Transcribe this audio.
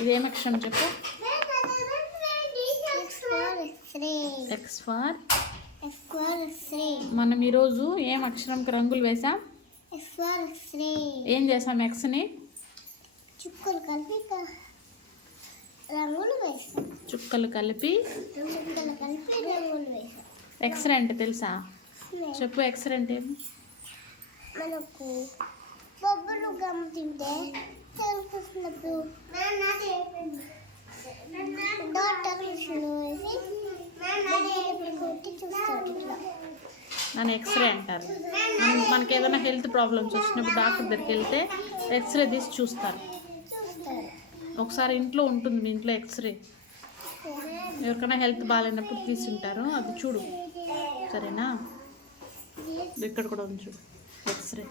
ఇదేం అక్షరం చెప్పు. ఎక్స్ ఫర్ మనం ఈరోజు ఏం అక్షరంకి రంగులు వేసాం? ఏం చేసాం? ఎక్స్ని చుక్కలు కలిపి రంగులు వేసాం. చుక్కలు కలిపి రంగులు వేసాం. ఎక్స్రే అంటే తెలుసా? చెప్పు. ఎక్స్రే అంటే మనకు బొబ్బలు గమ్ తింటే తెలుస్తున్నప్పుడు డాక్టర్ వేసి కొట్టి చూస్తాడు. దాన్ని ఎక్స్రే అంటారు. మనకి ఏదైనా హెల్త్ ప్రాబ్లమ్స్ వచ్చినప్పుడు డాక్టర్ దగ్గరికి వెళ్తే ఎక్స్రే తీసి చూస్తారు. ఒకసారి ఇంట్లో ఉంటుంది, మీ ఇంట్లో ఎక్స్రే. ఎవరికైనా హెల్త్ బాగాలేనప్పుడు తీసుంటారు, అది చూడు సరేనా? ఇక్కడ కూడా ఉంది చూడు ఎక్స్రే.